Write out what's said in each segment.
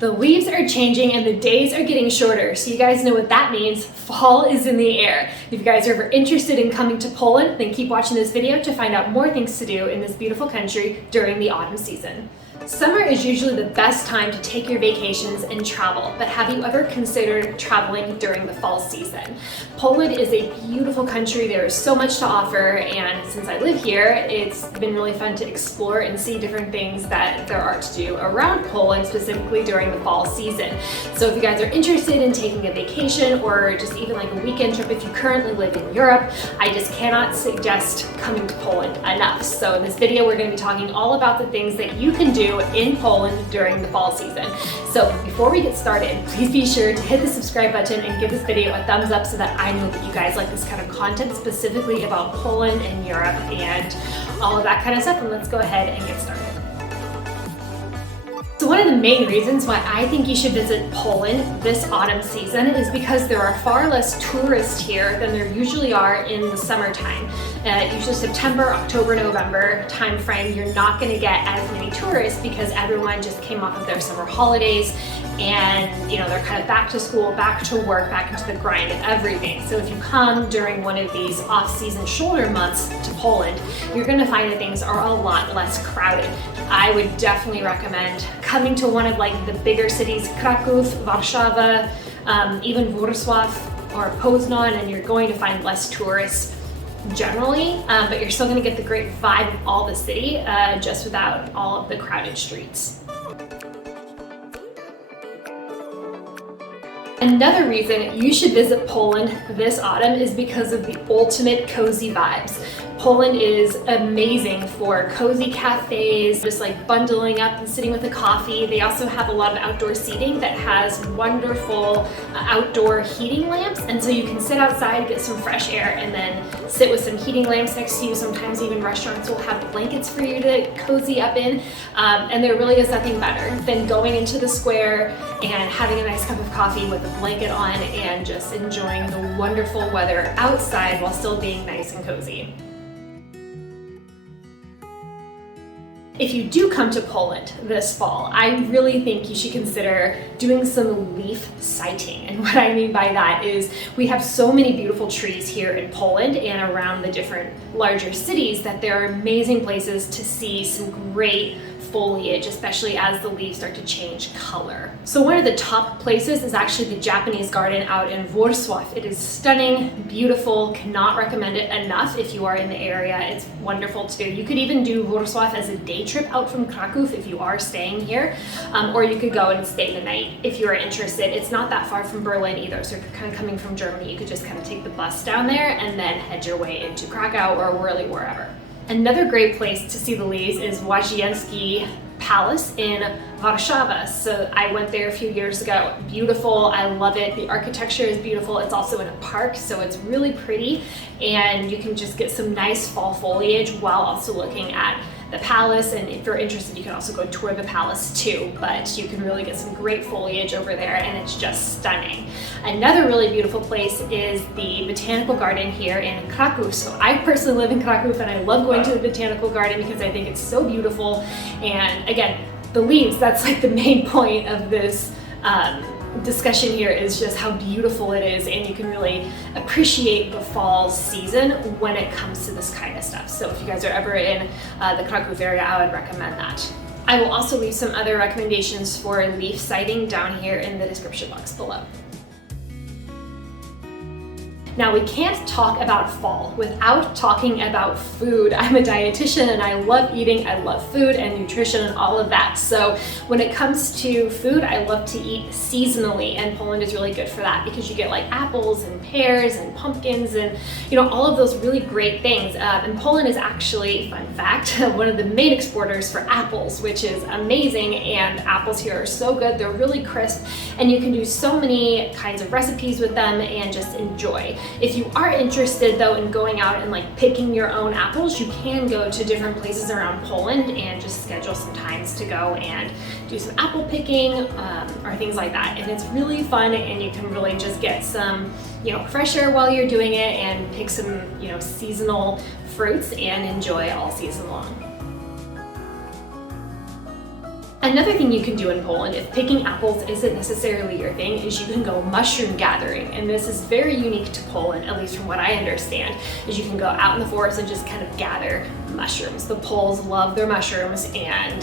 The leaves are changing and the days are getting shorter, so you guys know what that means. Fall is in the air. If you guys are ever interested in coming to Poland, then keep watching this video to find out more things to do in this beautiful country during the autumn season. Summer is usually the best time to take your vacations and travel, but have you ever considered traveling during the fall season? Poland is a beautiful country. There is so much to offer, and since I live here, it's been really fun to explore and see different things that there are to do around Poland, specifically during the fall season. So if you guys are interested in taking a vacation or just even like a weekend trip, if you currently live in Europe, I just cannot suggest coming to Poland enough. So in this video, we're going to be talking all about the things that you can do in Poland during the fall season. So before we get started, please be sure to hit the subscribe button and give this video a thumbs up so that I know that you guys like this kind of content specifically about Poland and Europe and all of that kind of stuff. And let's go ahead and get started. So one of the main reasons why I think you should visit Poland this autumn season is because there are far less tourists here than there usually are in the summertime. Usually September, October, November time frame, you're not going to get as many tourists because everyone just came off of their summer holidays and they're kind of back to school, back to work, back into the grind of everything. So if you come during one of these off-season shoulder months to Poland, you're going to find that things are a lot less crowded. I would definitely recommend coming to one of the bigger cities, Kraków, Warsaw, even Wrocław or Poznan, and you're going to find less tourists generally, but you're still going to get the great vibe of all the city just without all of the crowded streets. Another reason you should visit Poland this autumn is because of the ultimate cozy vibes. Poland is amazing for cozy cafes, just bundling up and sitting with a coffee. They also have a lot of outdoor seating that has wonderful outdoor heating lamps, and so you can sit outside, get some fresh air, and then sit with some heating lamps next to you. Sometimes even restaurants will have blankets for you to cozy up in, and there really is nothing better than going into the square and having a nice cup of coffee with a blanket on and just enjoying the wonderful weather outside while still being nice and cozy. If you do come to Poland this fall, I really think you should consider doing some leaf sighting. And what I mean by that is we have so many beautiful trees here in Poland and around the different larger cities that there are amazing places to see some great foliage, especially as the leaves start to change color. So one of the top places is actually the Japanese garden out in Warsaw. It is stunning, beautiful, cannot recommend it enough if you are in the area. It's wonderful to do. You could even do Warsaw as a day trip out from Kraków if you are staying here, or you could go and stay the night if you are interested. It's not that far from Berlin either, so if you're kind of coming from Germany, you could just kind of take the bus down there and then head your way into Krakow or really wherever. Another great place to see the leaves is Łazienki Palace in Warsaw. So I went there a few years ago. Beautiful, I love it. The architecture is beautiful. It's also in a park, so it's really pretty, and you can just get some nice fall foliage while also looking at the palace. And if you're interested, you can also go tour the palace too, but you can really get some great foliage over there and it's just stunning. Another really beautiful place is the botanical garden here in Kraków. So I personally live in Kraków and I love going to the botanical garden because I think it's so beautiful. And again, the leaves, that's the main point of this discussion here, is just how beautiful it is, and you can really appreciate the fall season when it comes to this kind of stuff. So if you guys are ever in the Kraków area, I would recommend that. I will also leave some other recommendations for leaf sighting down here in the description box below. Now, we can't talk about fall without talking about food. I'm a dietitian and I love eating, I love food and nutrition and all of that. So when it comes to food, I love to eat seasonally, and Poland is really good for that because you get apples and pears and pumpkins and all of those really great things. And Poland is actually, fun fact, one of the main exporters for apples, which is amazing, and apples here are so good. They're really crisp and you can do so many kinds of recipes with them and just enjoy. If you are interested though in going out and picking your own apples, you can go to different places around Poland and just schedule some times to go and do some apple picking or things like that. And it's really fun, and you can really just get some fresh air while you're doing it and pick some seasonal fruits and enjoy all season long. Another thing you can do in Poland, if picking apples isn't necessarily your thing, is you can go mushroom gathering. And this is very unique to Poland, at least from what I understand, is you can go out in the forest and just kind of gather mushrooms. The Poles love their mushrooms, and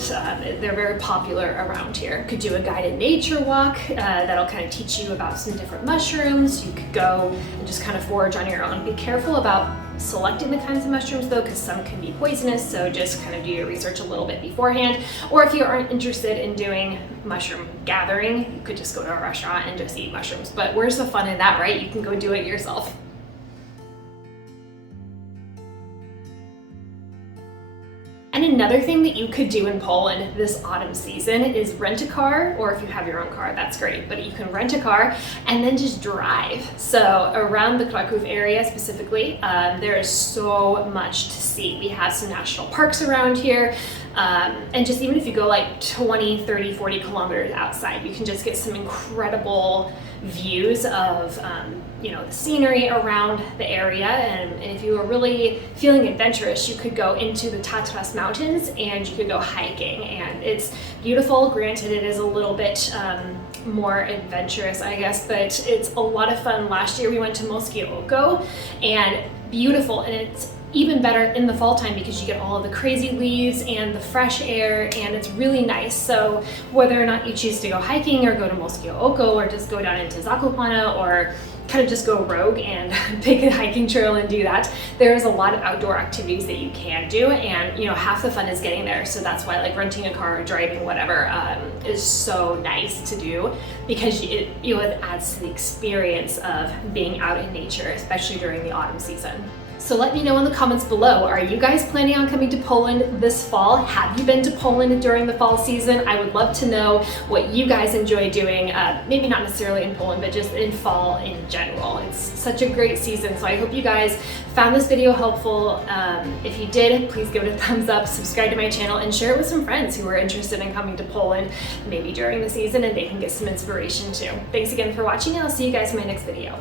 they're very popular around here. You could do a guided nature walk that'll kind of teach you about some different mushrooms. You could go and just kind of forage on your own. Be careful about selecting the kinds of mushrooms though, because some can be poisonous, so just kind of do your research a little bit beforehand. Or if you aren't interested in doing mushroom gathering, you could just go to a restaurant and just eat mushrooms. But where's the fun in that, right? You can go do it yourself. And another thing that you could do in Poland this autumn season is rent a car, or if you have your own car, that's great, but you can rent a car and then just drive. So around the Kraków area specifically, there is so much to see. We have some national parks around here, and just even if you go like 20, 30, 40 kilometers outside, you can just get some incredible views of the scenery around the area. And if you are really feeling adventurous, you could go into the Tatras Mountains and you could go hiking, and it's beautiful. Granted, it is a little bit more adventurous, I guess, but it's a lot of fun. Last year we went to Moskie Oko, and beautiful, and it's even better in the fall time because you get all of the crazy leaves and the fresh air, and it's really nice. So whether or not you choose to go hiking or go to Moskie Oko or just go down into Zakopane or kind of just go rogue and pick a hiking trail and do that, there's a lot of outdoor activities that you can do, and half the fun is getting there. So that's why like renting a car or driving, whatever, is so nice to do, because it adds to the experience of being out in nature, especially during the autumn season. So let me know in the comments below, are you guys planning on coming to Poland this fall? Have you been to Poland during the fall season? I would love to know what you guys enjoy doing, maybe not necessarily in Poland, but just in fall in general. It's such a great season, so I hope you guys found this video helpful. If you did, please give it a thumbs up, subscribe to my channel, and share it with some friends who are interested in coming to Poland maybe during the season, and they can get some inspiration too. Thanks again for watching, and I'll see you guys in my next video.